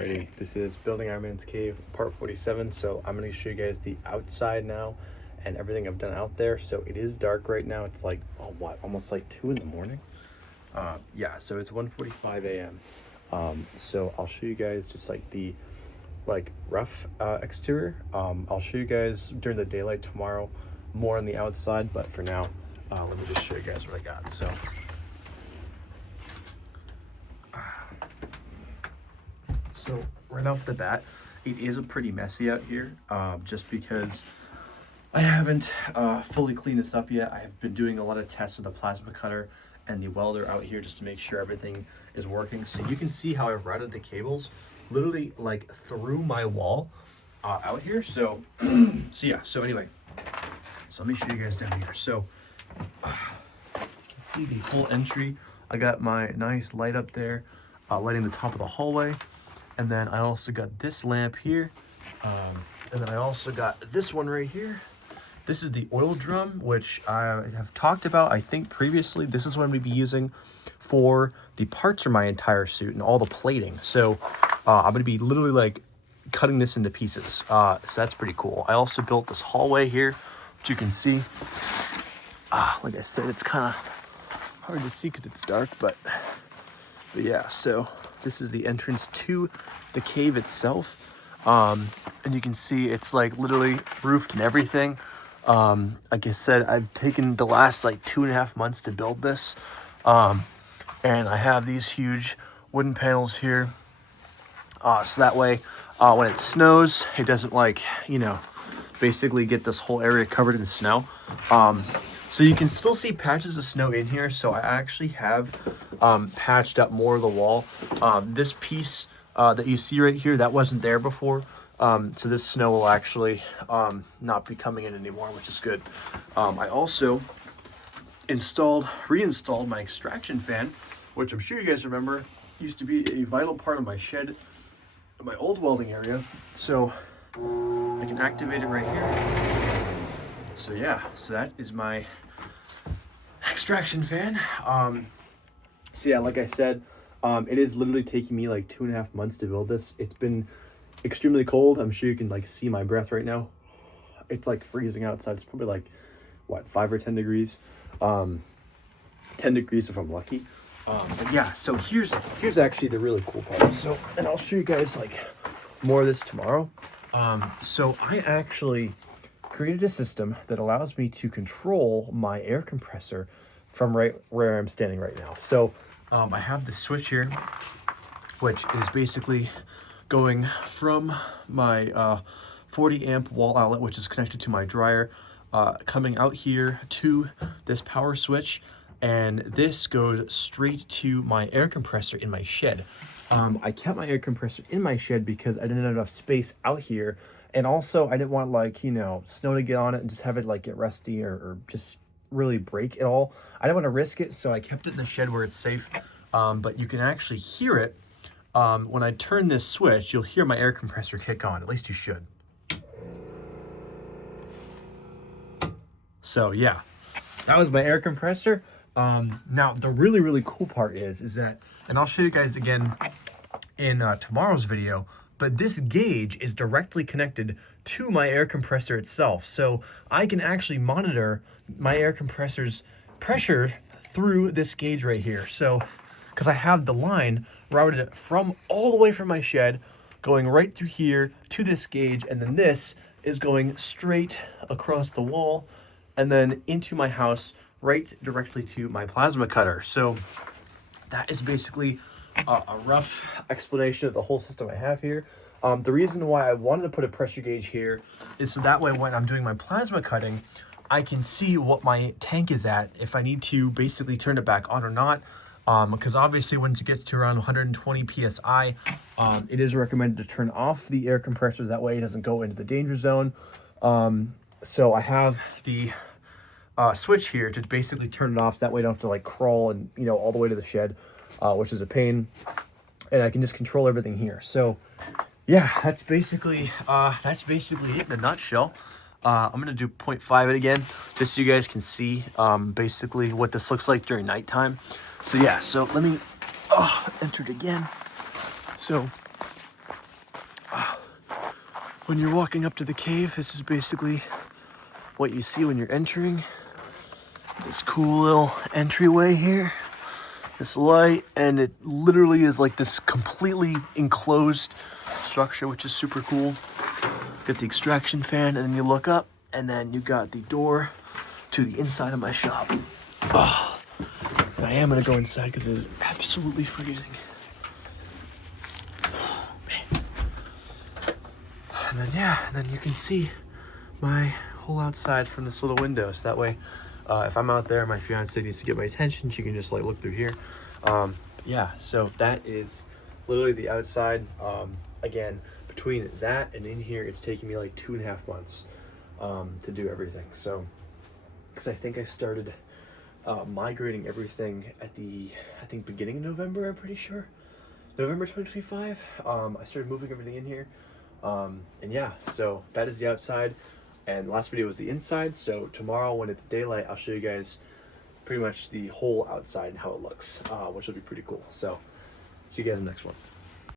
Alrighty, this is Building Iron Man's Cave, part 47. So I'm going to show you guys the outside now and everything I've done out there. So it is dark right now. It's like, almost like 2 in the morning. Yeah, so it's 1:45 a.m. So I'll show you guys just like the rough exterior. I'll show you guys during the daylight tomorrow more on the outside, but for now, let me just show you guys what I got. So right off the bat, it is pretty messy out here, just because I haven't fully cleaned this up yet. I have been doing a lot of tests with the plasma cutter and the welder out here just to make sure everything is working. So you can see how I've routed the cables literally like through my wall out here. So, so anyway, so let me show you guys down here. So you can see the whole entry. I got my nice light up there, lighting the top of the hallway. And then I also got this lamp here. And then I also got this one right here. This is the oil drum, which I have talked about, I think previously. This is what I'm gonna be using for the parts for my entire suit and all the plating. So I'm gonna be literally like cutting this into pieces. So that's pretty cool. I also built this hallway here, which you can see. Like I said, it's kind of hard to see because it's dark, but yeah, so this is the entrance to the cave itself. And you can see it's like literally roofed and everything. Like I said, I've taken the last like 2.5 months to build this. And I have these huge wooden panels here. So that way, when it snows, it doesn't like, basically get this whole area covered in snow. So you can still see patches of snow in here. So I actually have patched up more of the wall. This piece that you see right here, that wasn't there before. So this snow will actually not be coming in anymore, which is good. I also reinstalled my extraction fan, which I'm sure you guys remember used to be a vital part of my shed, my old welding area. So I can activate it right here. So yeah, so that is my extraction fan. So yeah, like I said, it is literally taking me like 2.5 months to build this. It's been extremely cold. I'm sure you can like see my breath right now. It's like freezing outside. It's probably like 5 or 10 degrees. 10 degrees if I'm lucky. But yeah, so here's actually the really cool part. So, and I'll show you guys like more of this tomorrow. So I actually created a system that allows me to control my air compressor from right where I'm standing right now. So I have the switch here, which is basically going from my 40 amp wall outlet, which is connected to my dryer, coming out here to this power switch, and this goes straight to my air compressor in my shed. I kept my air compressor in my shed because I didn't have enough space out here. And also I didn't want like, snow to get on it and just have it like get rusty or just really break it all. I didn't want to risk it, so I kept it in the shed where it's safe. But you can actually hear it. When I turn this switch, you'll hear my air compressor kick on. At least you should. So yeah, that was my air compressor. Now the really, really cool part is that, and I'll show you guys again in tomorrow's video, but this gauge is directly connected to my air compressor itself. So I can actually monitor my air compressor's pressure through this gauge right here. So, because I have the line routed from all the way from my shed, going right through here to this gauge, and then this is going straight across the wall and then into my house, right directly to my plasma cutter. So that is basically a rough explanation of the whole system I have here. The reason why I wanted to put a pressure gauge here is so that way when I'm doing my plasma cutting, I can see what my tank is at, if I need to basically turn it back on or not. Because obviously once it gets to around 120 PSI, it is recommended to turn off the air compressor. That way it doesn't go into the danger zone. So I have the switch here to basically turn it off. That way I don't have to like crawl and, all the way to the shed, which is a pain. And I can just control everything here. So yeah, that's basically it in a nutshell. I'm gonna do 0.5 it again, just so you guys can see basically what this looks like during nighttime. So yeah, so let me enter it again. So when you're walking up to the cave, this is basically what you see when you're entering. This cool little entryway here, this light, and it literally is like this completely enclosed structure, which is super cool. Got the extraction fan, and then you look up, and then you got the door to the inside of my shop. Oh, I am gonna go inside because it is absolutely freezing. Man. And then and then you can see my whole outside from this little window. So that way, if I'm out there, my fiance needs to get my attention, she can just like look through here. Yeah, so that is literally the outside. Again, between that and in here, it's taking me like 2.5 months to do everything. So, because I think I started migrating everything at I think beginning of November, I'm pretty sure. November 2025. I started moving everything in here. And yeah, so that is the outside. And the last video was the inside. So tomorrow when it's daylight, I'll show you guys pretty much the whole outside and how it looks, which will be pretty cool. So see you guys in the next one.